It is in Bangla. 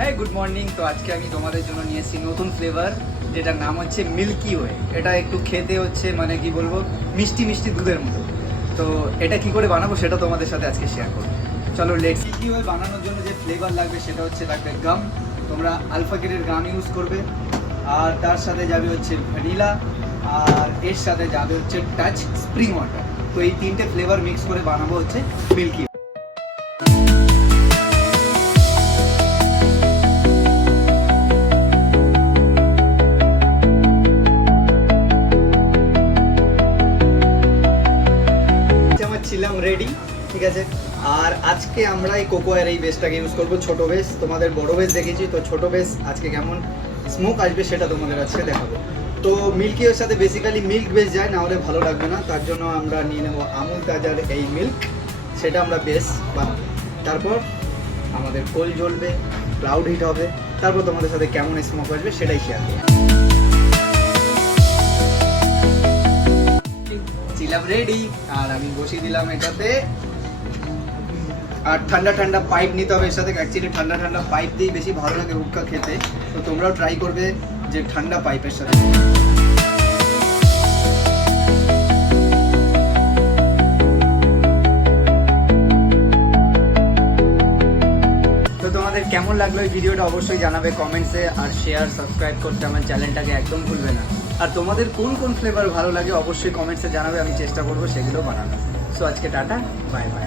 হ্যাঁ, গুড মর্নিং। তো আজকে আমি তোমাদের জন্য নিয়ে এসেছি নতুন ফ্লেভার, যেটার নাম হচ্ছে মিল্কি ওয়ে। এটা একটু খেতে হচ্ছে মানে কি বলবো, মিষ্টি মিষ্টি দুধের মতো। তো এটা কি করে বানাবো সেটা তোমাদের সাথে আজকে শেয়ার করবো। চলো লেটস। মিল্কি ওয়ে বানানোর জন্য যে ফ্লেভার লাগবে সেটা হচ্ছে লাগবে গাম। তোমরা আলফা গ্রেডের গাম ইউজ করবে, আর তার সাথে যাবে হচ্ছে ভ্যানিলা, আর এর সাথে যাবে হচ্ছে টাচ স্প্রিং ওয়াটার। তো এই তিনটে ফ্লেভার মিক্স করে বানাবো হচ্ছে মিল্কি। ছিলাম রেডি, ঠিক আছে। আর আজকে আমরা এই কোকোয়ার এই বেসটাকে ইউজ করবো, ছোট বেস। তোমাদের বড় বেস দেখেছি, তো ছোট বেস আজকে কেমন স্মোক আসবে সেটা তোমাদের আজকে দেখাবো। তো মিল্কি এর সাথে বেসিক্যালি মিল্ক বেস যায়, না হলে ভালো লাগবে না। তার জন্য আমরা নিয়ে নেবো আমুল তাজার এই মিল্ক, সেটা আমরা বেস বানাবো। তারপর আমাদের কোল জ্বলবে, ক্লাউড হিট হবে, তারপর তোমাদের সাথে কেমন স্মোক আসবে সেটাই শেয়ার করবো। ছিলাম রেডি, আর আমি বসিয়ে দিলাম এটাতে। আর ঠান্ডা ঠান্ডা পাইপ নিতে হবে এর সাথে। অ্যাকচুয়ালি ঠান্ডা ঠান্ডা পাইপ দিয়েই বেশি ভালো লাগে হুক্কা খেতে। তো তোমরাও ট্রাই করবে যে ঠান্ডা পাইপের সাথে। তো তোমাদের কেমন লাগলো এই ভিডিওটা অবশ্যই জানাবে কমেন্টসে, আর শেয়ার সাবস্ক্রাইব করতে আমার চ্যানেলটাকে একদম ভুলবে না। আর তোমাদের কোন কোন ফ্লেভার ভালো লাগে অবশ্যই কমেন্টসে জানাবে, আমি চেষ্টা করবো সেগুলো বানানো। সো আজকে টাটা, বাই বাই।